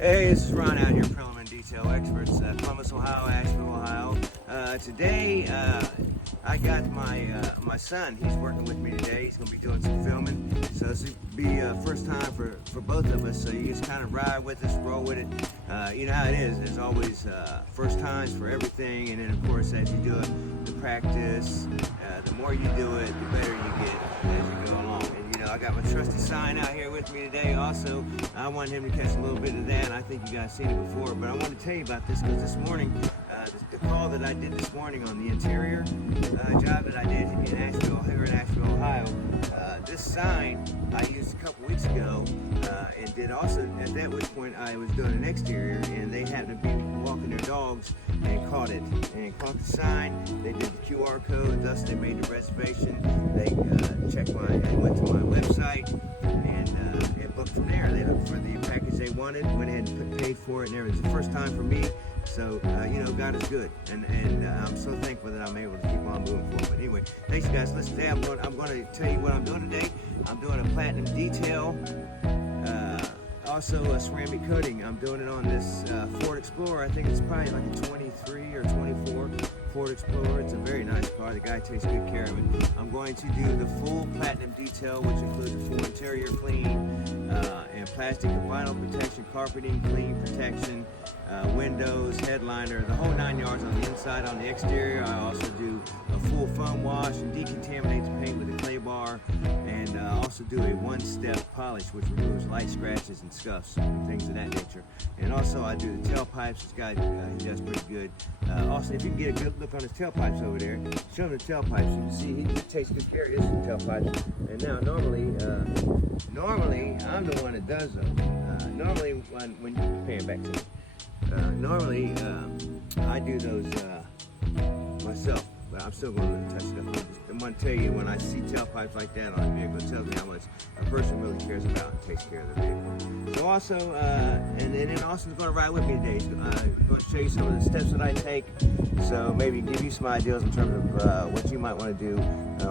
Hey, this is Ron out here, Preliminary Detail Experts, Columbus, Ohio, Asheville, Ohio. Today, I got my son. He's working with me today. He's going to be doing some filming. So this will be first time for both of us. So you just kind of ride with us, roll with it. You know how it is. There's always first times for everything. And then, of course, as you do it, the practice, the more you do it, the better you get as you go along. And, you know, I got my trusty sign out here with me today also. I want him to catch a little bit of that. I think you guys seen it before, but I want to tell you about this because this morning, the call that I did this morning on the interior job that I did in Asheville, here in Asheville, Ohio, this sign I used a couple weeks ago and did also, at that which point I was doing an exterior and they happened to be walking their dogs and caught it and caught the sign. They did the QR code, thus they made the reservation. They went to my website and it booked from there. They looked for the package they wanted, went ahead and paid for it, and it was the first time for me. So, you know, God is good, and I'm so thankful that I'm able to keep on moving forward. But anyway, thanks guys. Listen, today I'm going to tell you what I'm doing today. I'm doing a platinum detail, also a ceramic coating. I'm doing it on this Ford Explorer. I think it's probably like a 23 or 24 Ford Explorer. It's a very nice car. The guy takes good care of it. I'm going to do the full platinum detail, which includes a full interior clean and plastic and vinyl protection, carpeting clean protection, windows, headliner, the whole 9 yards on the inside. On the exterior, I also do a full foam wash and decontaminate the paint with a clay bar, and also do a one-step polish, which removes light scratches and scuffs and things of that nature. And also I do the tailpipes. This guy, he does pretty good. Also, if you can get a good look on his tailpipes over there, show him the tailpipes. You can see he takes good care of his tailpipes. And now, normally I'm the one that does them. Normally, when you pay it back to me. Normally, I do those myself, but I'm still going to touch it up. I'm going to tell you, when I see tailpipes like that on a vehicle, it tells me how much a person really cares about and takes care of the vehicle. So also, and then Austin's going to ride with me today. So, I'm going to show you some of the steps that I take, so maybe give you some ideas in terms of what you might want to do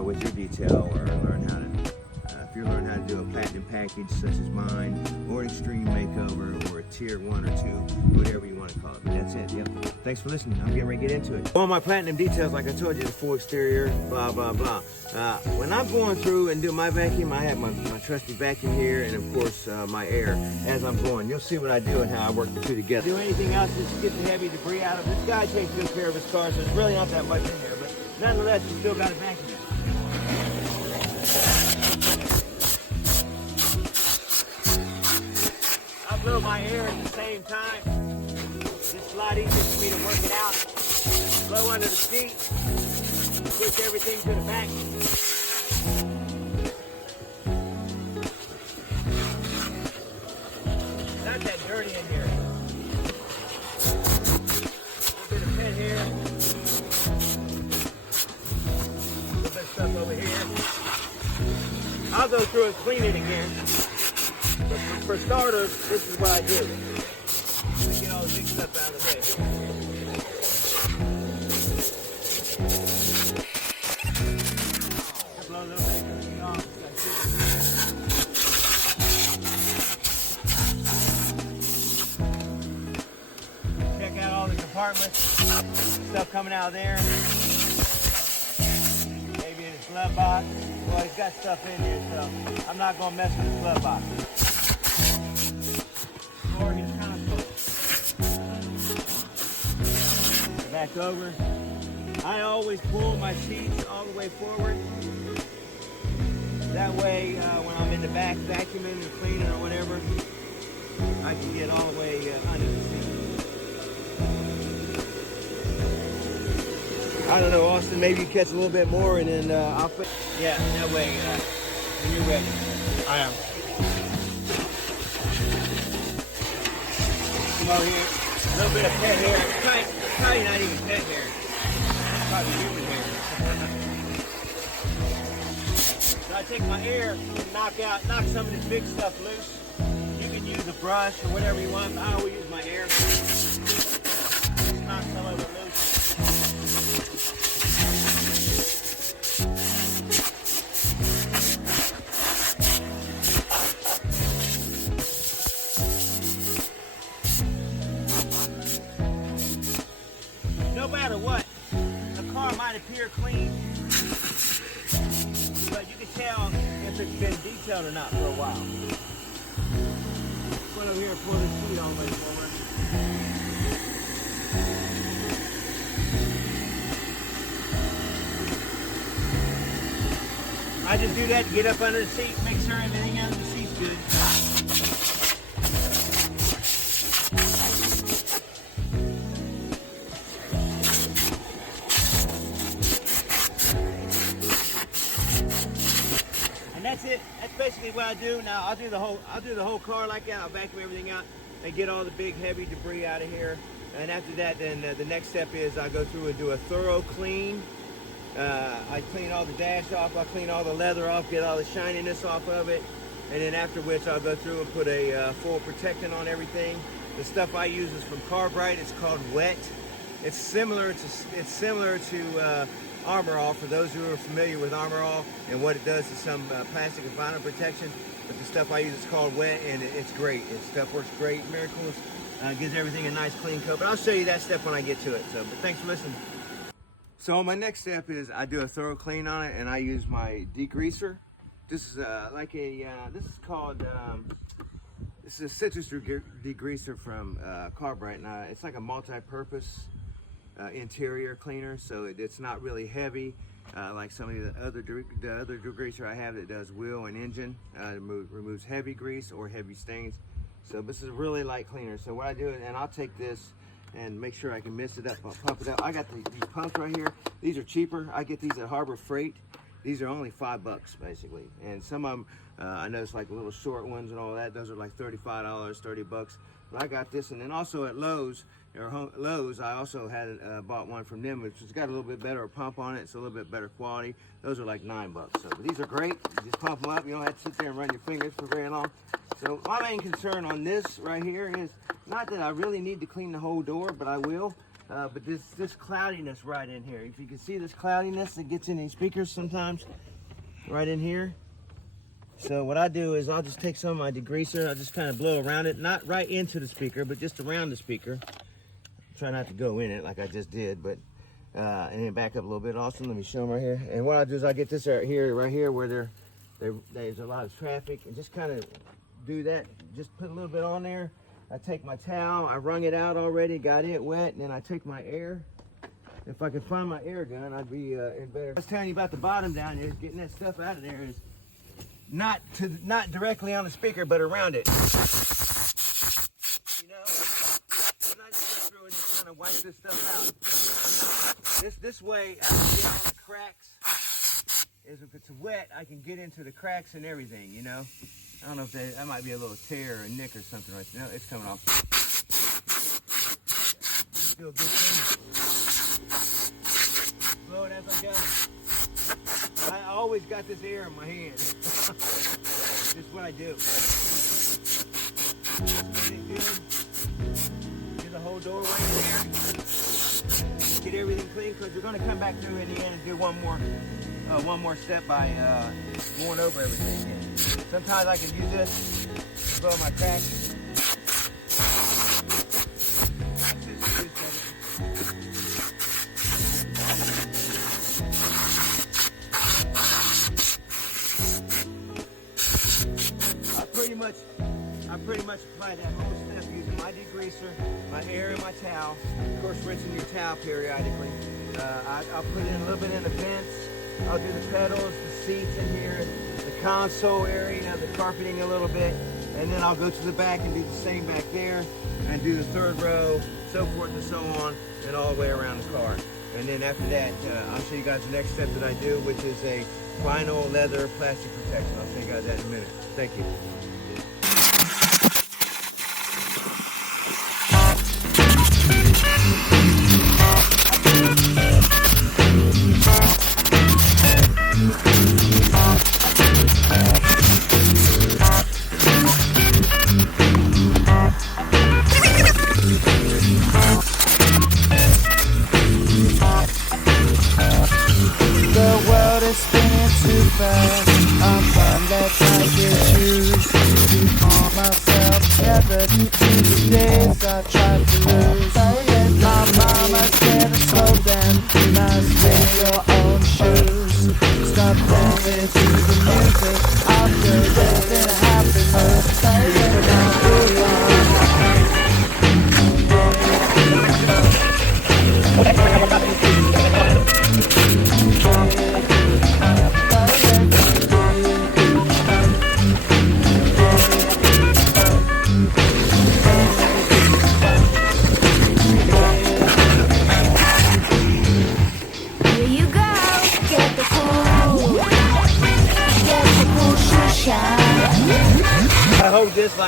with your detail, or learn how to, if you're learning how to do a platinum package such as mine, or an extreme makeover, or a tier 1 or 2, whatever you want to call it. But that's it. Yep. Thanks for listening. I'm getting ready to get into it. All my platinum details, like I told you, the full exterior, blah, blah, blah. When I'm going through and do my vacuum, I have my trusty vacuum here, and of course my air as I'm going. You'll see what I do and how I work the two together. Do anything else to get the heavy debris out of it. This guy takes good care of his car, so there's really not that much in there, but nonetheless, you still got to vacuum it. I blow my air at the same time. It's a lot easier for me to work it out. Blow under the seat, push everything to the back. Not that dirty in here. A little bit of pet hair. A little bit of stuff over here. I'll go through and clean it again. But for starters, this is what I do. I get all the big stuff out of the way. I blow a little bit of it off. Check out all the compartments. Stuff coming out of there. Maybe in his glove box. Well, he's got stuff in here, so I'm not going to mess with his glove box. Back over. I always pull my seats all the way forward. That way, when I'm in the back vacuuming or cleaning or whatever, I can get all the way under the seat. I don't know, Austin, maybe you catch a little bit more and then I'll put... Yeah, that way, when you're ready. I am. Come over here. A little bit of pet hair. Probably not even pet hair. Probably human hair. So I take my air and knock some of this big stuff loose. You can use a brush or whatever you want, but I always use my air. Just knock some of it loose. might appear clean, but you can tell if it's been detailed or not for a while. Put over here and pull this seat all the way forward. I just do that to get up under the seat, make sure everything under the seat's good. And that's it. That's basically what I do. Now I'll do the whole car like that. I'll vacuum everything out and get all the big heavy debris out of here. And after that, then the next step is I go through and do a thorough clean. I clean all the dash off, I'll clean all the leather off, get all the shininess off of it, and then after which I'll go through and put a full protectant on everything. The stuff I use is from Carbrite. It's called Wet. It's similar to Armor All, for those who are familiar with Armor All and what it does to some plastic and vinyl protection. But the stuff I use is called Wet, and it's great. It stuff works great, miracles, gives everything a nice clean coat. But I'll show you that step when I get to it. So, but thanks for listening. So my next step is I do a thorough clean on it, and I use my degreaser. This is this is called this is a citrus degreaser from Carbrite, and it's like a multi-purpose interior cleaner, so it's not really heavy like some of the other degreaser I have that does wheel and engine. Removes heavy grease or heavy stains. So this is a really light cleaner. So what I do is, and I'll take this and make sure I can mix it up. I'll pump it up. I got these pumps right here. These are cheaper. I get these at Harbor Freight. These are only $5 basically. And some of them, I noticed, like the little short ones and all that, those are like $35, $30. But I got this, and then also at Lowe's, I also had bought one from them, which has got a little bit better pump on it. It's a little bit better quality. Those are like $9. So but these are great. You just pump them up. You don't have to sit there and run your fingers for very long. So my main concern on this right here is not that I really need to clean the whole door, but I will. But this cloudiness right in here. If you can see this cloudiness that gets in these speakers sometimes, right in here. So what I do is I'll just take some of my degreaser. I'll just kind of blow around it, not right into the speaker, but just around the speaker. Try not to go in it like I just did, but and then back up a little bit also. Let me show them right here. And what I do is I get this right here where there's a lot of traffic, and just kind of do that. Just put a little bit on there. I take my towel, I wrung it out already, got it wet, and then I take my air. If I could find my air gun, I'd be in better. I was telling you about the bottom down here, getting that stuff out of there is not directly on the speaker, but around it. You know, and I just go through and just kind of wipe this stuff out. This way, I can get on the cracks. Is if it's wet, I can get into the cracks and everything. You know. I don't know if that might be a little tear or a nick or something right there. No, it's coming off. Still good thing. Blow it as I go. I always got this air in my hand. This is what I do. Get the whole doorway in there. Get everything clean, because we're going to come back through in the end and do one more step by going over everything again. Sometimes I can use this to blow my cracks. I pretty much apply that whole step using my degreaser, my air, and my towel. Of course, rinsing your towel periodically. I'll put in a little bit in the vents. I'll do the pedals, the seats in here, the console area, the carpeting a little bit, and then I'll go to the back and do the same back there, and do the third row, so forth and so on, and all the way around the car. And then after that, I'll show you guys the next step that I do, which is a vinyl leather plastic protection. I'll show you guys that in a minute. Thank you. I'm fine that I can choose to calm myself together to the days I tried to lose. My mama said to slow down, my schedule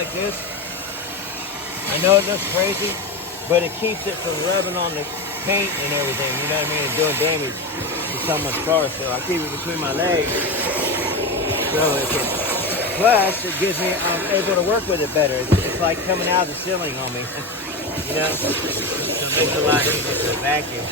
like this. I know it looks crazy, but it keeps it from rubbing on the paint and everything, you know what I mean, and doing damage to some of my cars. So I keep it between my legs. So plus it gives me, I'm able to work with it better. It's like coming out of the ceiling on me, you know? So it makes it a lot easier to vacuum.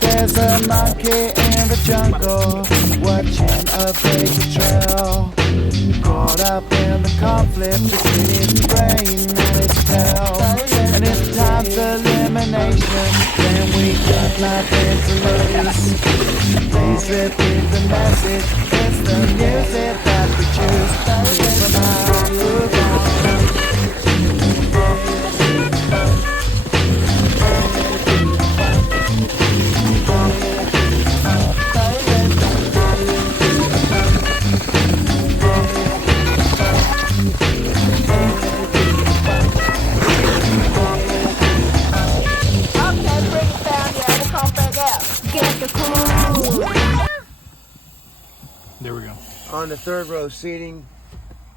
There's a monkey in the jungle, watching a baby trail. Caught up in the conflict between its brain and its tail. And if time's elimination, then we got nothing to lose. Please repeat the message, it's the music that we choose. Keep from high, move on. There we go. On the third row seating,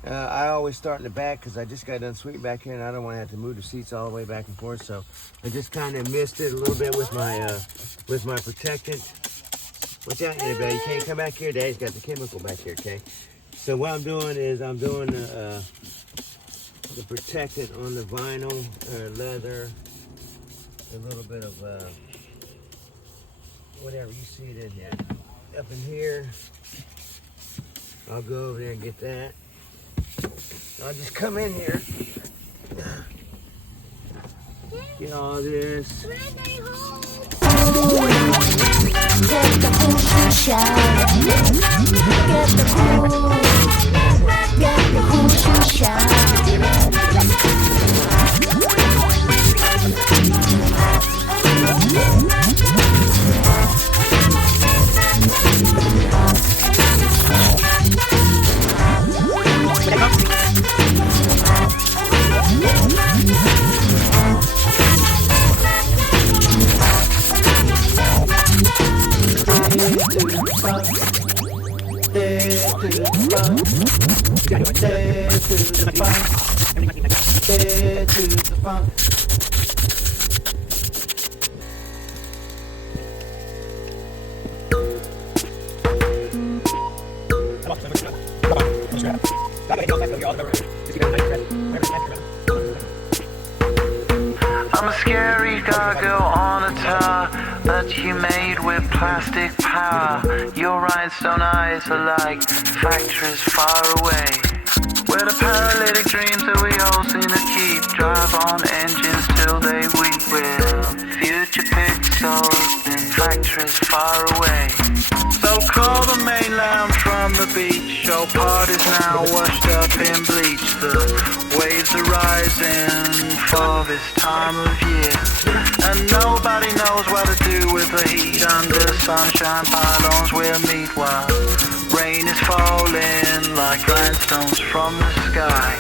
I always start in the back because I just got done sweeping back here and I don't want to have to move the seats all the way back and forth. So I just kind of missed it a little bit with my protectant. Watch out here, baby. You can't come back here. Daddy's got the chemical back here, okay? So what I'm doing is I'm doing the protectant on the vinyl leather, a little bit of whatever you see it in there. Up in here, I'll go over there and get that. I'll just come in here, get all this. Get the cool shoe shine. Get the cool shoe shine. I'm a scary gargoyle on a tower that you made with plastic power. Your rhinestone eyes are like factories far away, where the paralytic dreams that we all seem to keep drive on engines till they weep. With future pixels in factories far away. So call the mainland from the beach. Your party's now washed up in bleach. The waves are rising for this time of year, and nobody knows what to do with the heat. Under sunshine pylons we'll meet while rain is falling like rhinestones from the sky.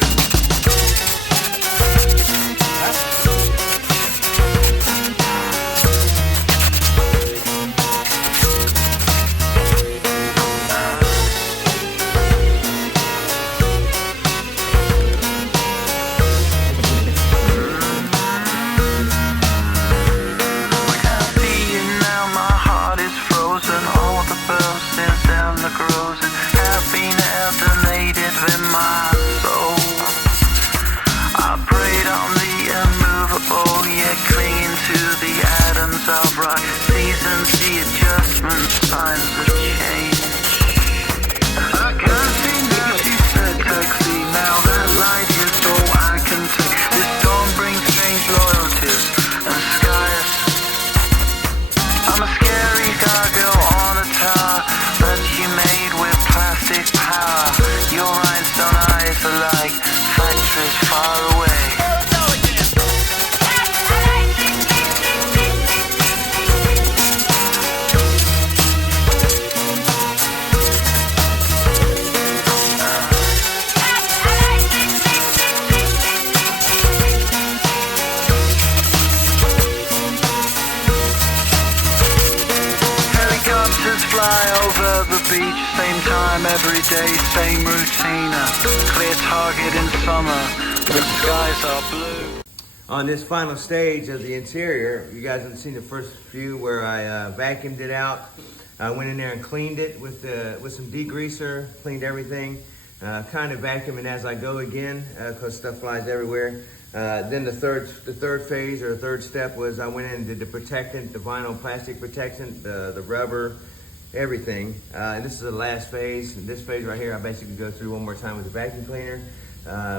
Have been alternated with my soul. at the beach, same time every day, same routine. Clear target in summer, the skies are blue. On this final stage of the interior, you guys have seen the first few where I vacuumed it out. I went in there and cleaned it with some degreaser, cleaned everything, kind of vacuuming as I go again because stuff flies everywhere. Then the third phase or the third step was I went in and did the protectant, the vinyl plastic protectant, the rubber, everything. And this is the last phase. In this phase right here, I basically go through one more time with the vacuum cleaner,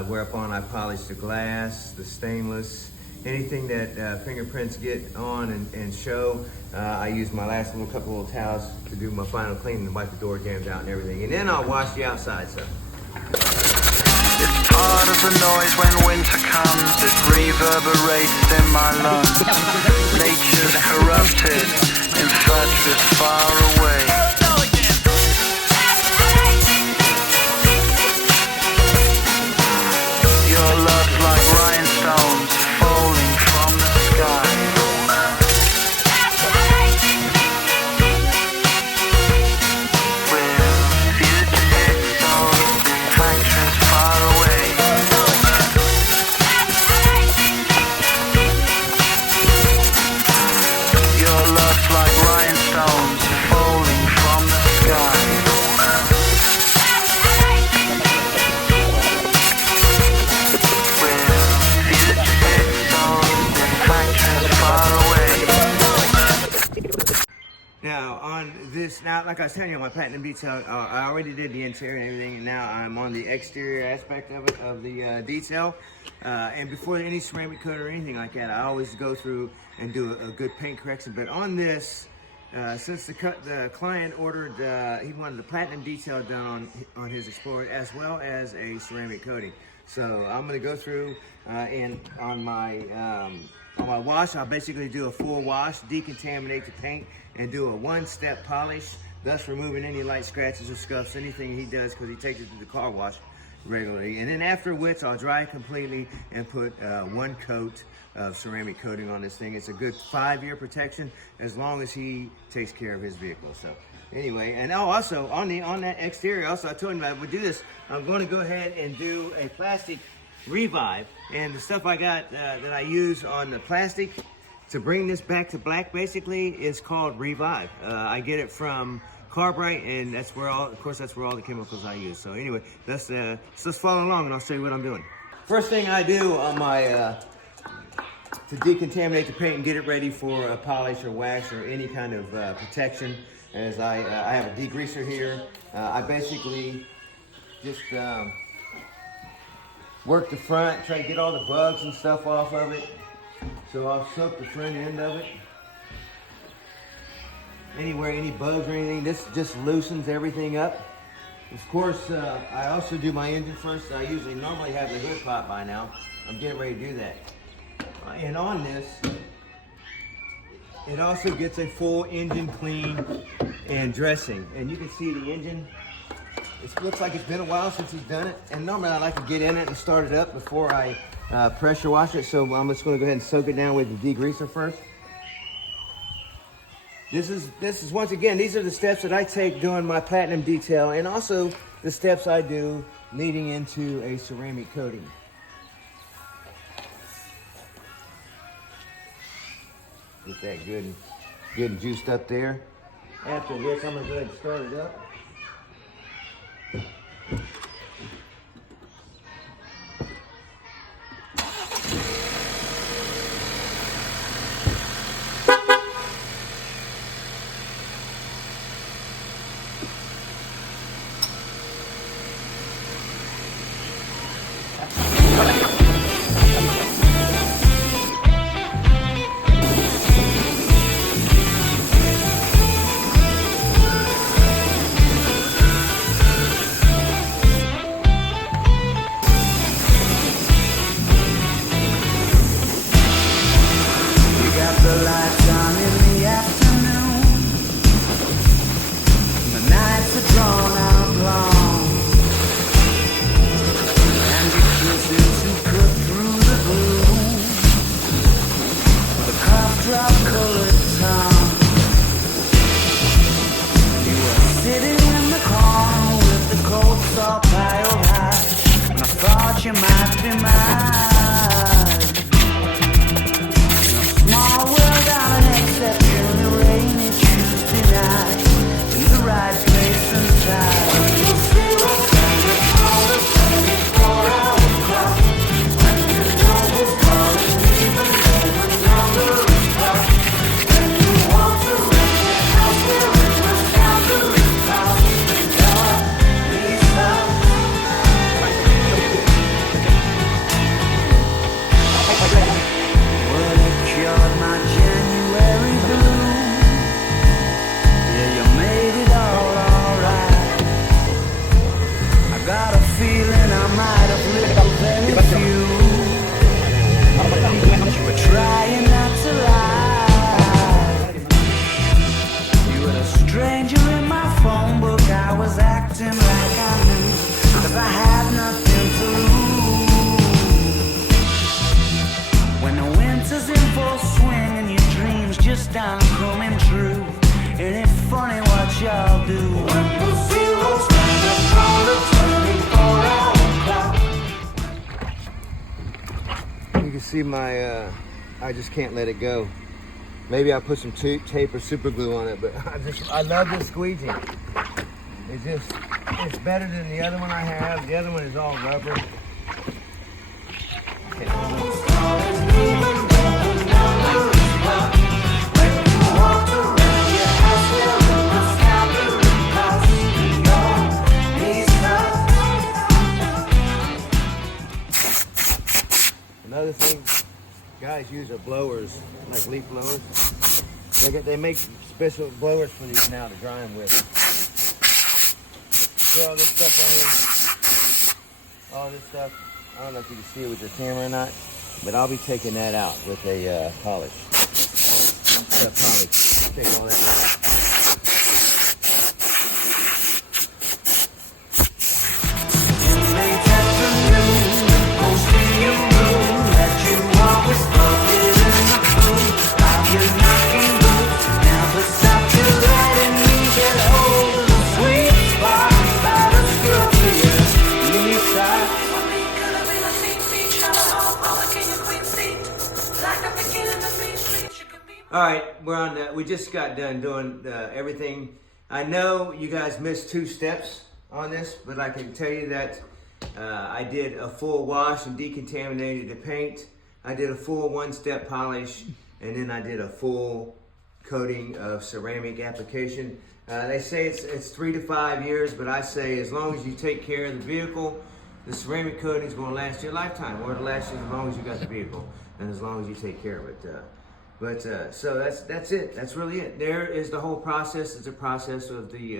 whereupon I polish the glass, the stainless, anything that fingerprints get on and show. I use my last couple little towels to do my final cleaning and wipe the door jams out and everything. And then I'll wash the outside stuff. It's part of the noise when winter comes. It reverberates in my lungs. Nature's corrupted, infatuous far away. Your love's like rhinestones falling from the sky. We're future pixels in factories far away. Your love's like rhinestones falling from the sky. Now on this, like I was telling you on my platinum detail, I already did the interior and everything, and now I'm on the exterior aspect of it, of the detail. And before any ceramic coat or anything like that, I always go through and do a good paint correction. But on this, since the client ordered, he wanted the platinum detail done on his Explorer as well as a ceramic coating. So I'm going to go through and on my wash, I'll basically do a full wash, decontaminate the paint, and do a one-step polish, thus removing any light scratches or scuffs, anything he does, because he takes it to the car wash regularly. And then after which, I'll dry it completely and put one coat of ceramic coating on this thing. It's a good 5-year protection as long as he takes care of his vehicle. So anyway, and also on that exterior, also I told him I would do this. I'm going to go ahead and do a plastic revive, and the stuff I got that I use on the plastic to bring this back to black basically is called Revive. I get it from Carbright, and that's where all the chemicals I use. So anyway, let's follow along and I'll show you what I'm doing. First thing I do on my to decontaminate the paint and get it ready for a polish or wax or any kind of protection, as I have a degreaser here. I basically just work the front, try to get all the bugs and stuff off of it. So I'll soak the front end of it. Anywhere, any bugs or anything, this just loosens everything up. Of course, I also do my engine first. I usually normally have the hood pop by now. I'm getting ready to do that. And on this, it also gets a full engine clean and dressing. And you can see the engine. It looks like it's been a while since he's done it. And normally I like to get in it and start it up before I pressure wash it. So I'm just going to go ahead and soak it down with the degreaser first. This is once again, these are the steps that I take doing my platinum detail, and also the steps I do leading into a ceramic coating. Get that good and juiced up there. After which, I'm going to go ahead and start it up. sitting in the corner with the coats all piled high, and I thought you might be mine. In a small world, I'm an exception. A rainy Tuesday night in the right place and time. When you feel what's coming on the 24-hour clock, when you know who's calling, even though the number is blocked, when you want to rent your house, we're in the boundary house. God, please stop. Well, it cured my January blues. Yeah, you made it all alright. I got a feeling I might have lived a very few, but trying not to lie. You were a stranger in my phone book. I was acting like I knew, 'cause I had nothing to lose. When the winter's in full swing and your dreams just aren't coming true, ain't it funny what y'all do? When the zero's standing on the 24-hour clock. You can see my, I just can't let it go. Maybe I'll put some tape or super glue on it, but I love this squeegee. It's better than the other one I have. The other one is all rubber. Okay. Another thing guys use are blowers, like leaf blowers. They make special blowers for these now to dry them with. See all this stuff on here? All this stuff. I don't know if you can see it with your camera or not, but I'll be taking that out with a polish. Polish. Take all that out. All right, we're on that. We just got done doing everything. I know you guys missed 2 steps on this, but I can tell you that I did a full wash and decontaminated the paint. I did a full 1-step polish, and then I did a full coating of ceramic application. They say it's 3 to 5 years, but I say as long as you take care of the vehicle, the ceramic coating is going to last you a lifetime, or it'll last you as long as you got the vehicle, and as long as you take care of it. So that's it. That's really it. There is the whole process. It's a process of the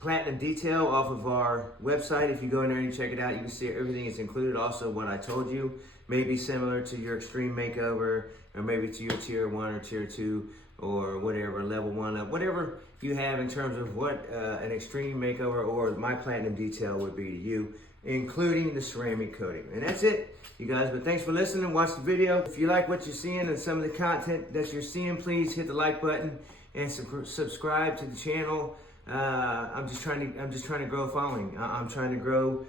platinum detail off of our website. If you go in there and check it out, you can see everything is included. Also, what I told you may be similar to your Extreme Makeover, or maybe to your Tier 1 or Tier 2, or whatever, Level 1 up, whatever you have in terms of what an Extreme Makeover or my platinum detail would be to you, including the ceramic coating. And that's it, you guys. But thanks for listening. Watch the video. If you like what you're seeing and some of the content that you're seeing, please hit the like button and subscribe to the channel. I'm just trying to grow a following. I'm trying to grow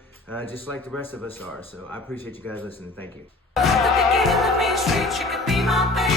just like the rest of us are. So I appreciate you guys listening. Thank you. The beginning of Main Street, you could be my baby.